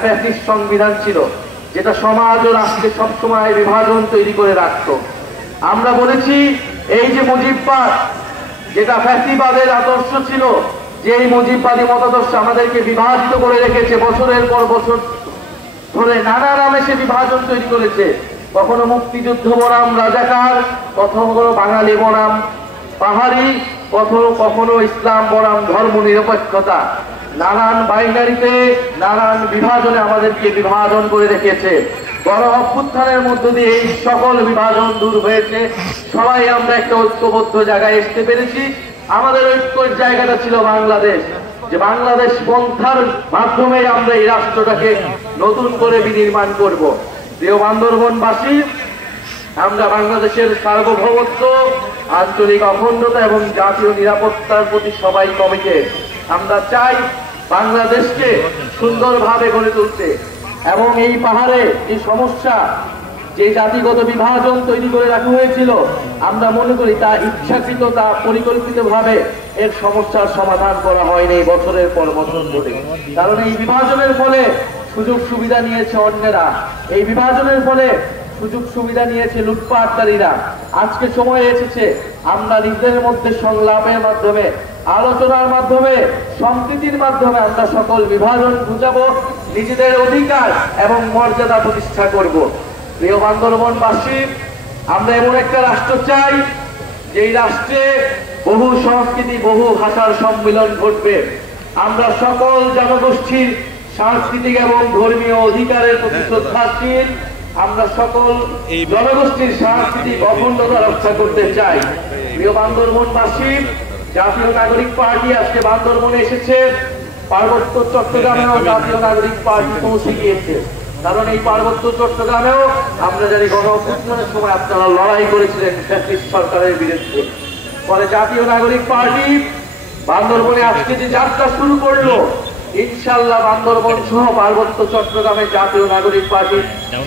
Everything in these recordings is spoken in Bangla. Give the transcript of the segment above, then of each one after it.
ফ্যাসিস্ট সংবিধান ছিল, যেটা সমাজ ও রাষ্ট্রে সবসময় বিভাজন তৈরি করে রাখত। আমরা বলেছি এই যে মুজিববাদ, যেটা ফ্যাসিবাদের আদর্শ ছিল, যে এই মুজিববাদী মতাদর্শ আমাদেরকে বিভাজিত করে রেখেছে, বছরের পর বছর ধরে নানা নামে সে বিভাজন তৈরি করেছে। কখনো মুক্তিযুদ্ধ বনাম রাজাকার, কখনো বাঙালি বনাম পাহাড়ি, কখনো কখনো ইসলাম বনাম ধর্ম নিরপেক্ষতা, নানান বাইনারিতে নানান বিভাজনে আমাদেরকে বিভাজন করে রেখেছে। গণ অভ্যুত্থানের মধ্য দিয়ে এই সকল বিভাজন দূর হয়েছে। সবাই আমরা একটা ঐক্যবদ্ধ জায়গায় আসতে পেরেছি। আমাদের ঐক্যের জায়গাটা ছিল বাংলাদেশ, যে বাংলাদেশ পন্থার মাধ্যমে আমরা এই রাষ্ট্রটাকে নতুন করে বিনির্মাণ করব। প্রিয় বান্দরবনবাসী, আমরা বাংলাদেশের সার্বভৌমত্ব, আঞ্চলিক অখণ্ডতা এবং জাতীয় নিরাপত্তার প্রতি সবাই কমিটেড। আমরা চাই বাংলাদেশকে সুন্দরভাবে গড়ে তুলতে, এবং এই পাহাড়ে যে সমস্যা, যে জাতিগত বিভাজন তৈরি করে রাখা হয়েছিল, আমরা মনে করি তা ইচ্ছাকৃত, তা পরিকল্পিতভাবে এর সমস্যার সমাধান করা হয়নি বছরের পর বছর ধরে। কারণ এই বিভাজনের ফলে সুযোগ সুবিধা নিয়েছে অন্যেরা, এই বিভাজনের ফলে সুযোগ সুবিধা নিয়েছে লুটপাটকারীরা। আজকে সময় এসেছে আমরা নিজেদের মধ্যে সংলাপের মাধ্যমে, আলোচনার মাধ্যমে, সম্প্রীতির মাধ্যমে আমরা সকল বিভাজন বুঝাবো, নিজেদের অধিকার এবং মর্যাদা প্রতিষ্ঠা করব। প্রিয় বান্দরবনবাসী, আমরা এমন একটা রাষ্ট্র চাই যেই রাষ্ট্রে বহু সংস্কৃতি, বহু ভাষার সম্মিলন ঘটবে। আমরা সকল জনগোষ্ঠীর সাংস্কৃতিক এবং ধর্মীয় অধিকারের প্রতি শ্রদ্ধাশীল। আমরা সকল জনগোষ্ঠীর সাংস্কৃতিক অখণ্ডতা রক্ষা করতে চাই। প্রিয় বান্দরবনবাসী, জাতীয় নাগরিক পার্টি আজকে বান্দরবনে এসেছে। পার্বত্য চট্টগ্রামেও জাতীয় নাগরিক পার্টি পৌঁছে গিয়েছে। কারণ এই পার্বত্য চট্টগ্রামেও আমরা জানি গণ অভ্যুত্থানের সময় আপনারা লড়াই করেছিলেন ফ্যাসিস্ট সরকারের বিরুদ্ধে। ফলে জাতীয় নাগরিক পার্টি বান্দরবনে আজকে যে যাত্রা শুরু করলো, ইনশাআল্লাহ বান্দরবন সহ পার্বত্য চট্টগ্রামে জাতীয় নাগরিক পার্টি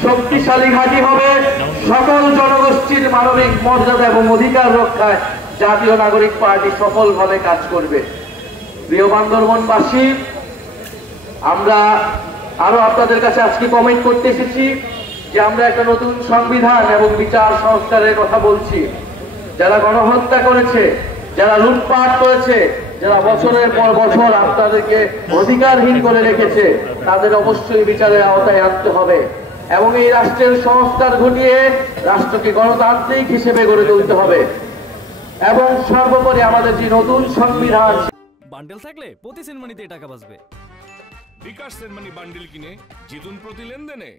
শক্তিশালী ঘাঁটি হবে। সকল জনগোষ্ঠীর মানবিক মর্যাদা এবং অধিকার রক্ষায় জাতীয় নাগরিক পার্টি সফলভাবে কাজ করবে। প্রিয় বান্দরবনবাসী, আমরা আরো আপনাদের কাছে আজকে কমেন্ট করতে এসেছি যে আমরা একটা নতুন সংবিধান এবং বিচার সংস্কারের কথা বলছি। যারা গণহত্যা করেছে, যারা লুটপাট করেছে, যারা বছরের পর বছর আপনাদেরকে অধিকারহীন করে রেখেছে, তাদের অবশ্যই বিচারের আওতায় আনতে হবে এবং এই রাষ্ট্রের সংস্কার ঘটিয়ে রাষ্ট্রকে গণতান্ত্রিক হিসেবে গড়ে তুলতে হবে। এবং সর্বোপরি আমাদের যে নতুন সংবিধান, বান্ডেল থাকলে প্রতি সেনমানিতে টাকা বাঁচবে। বিকাশ সেনমানি বান্ডেল কিনে জিতুন প্রতি লেনদেনে।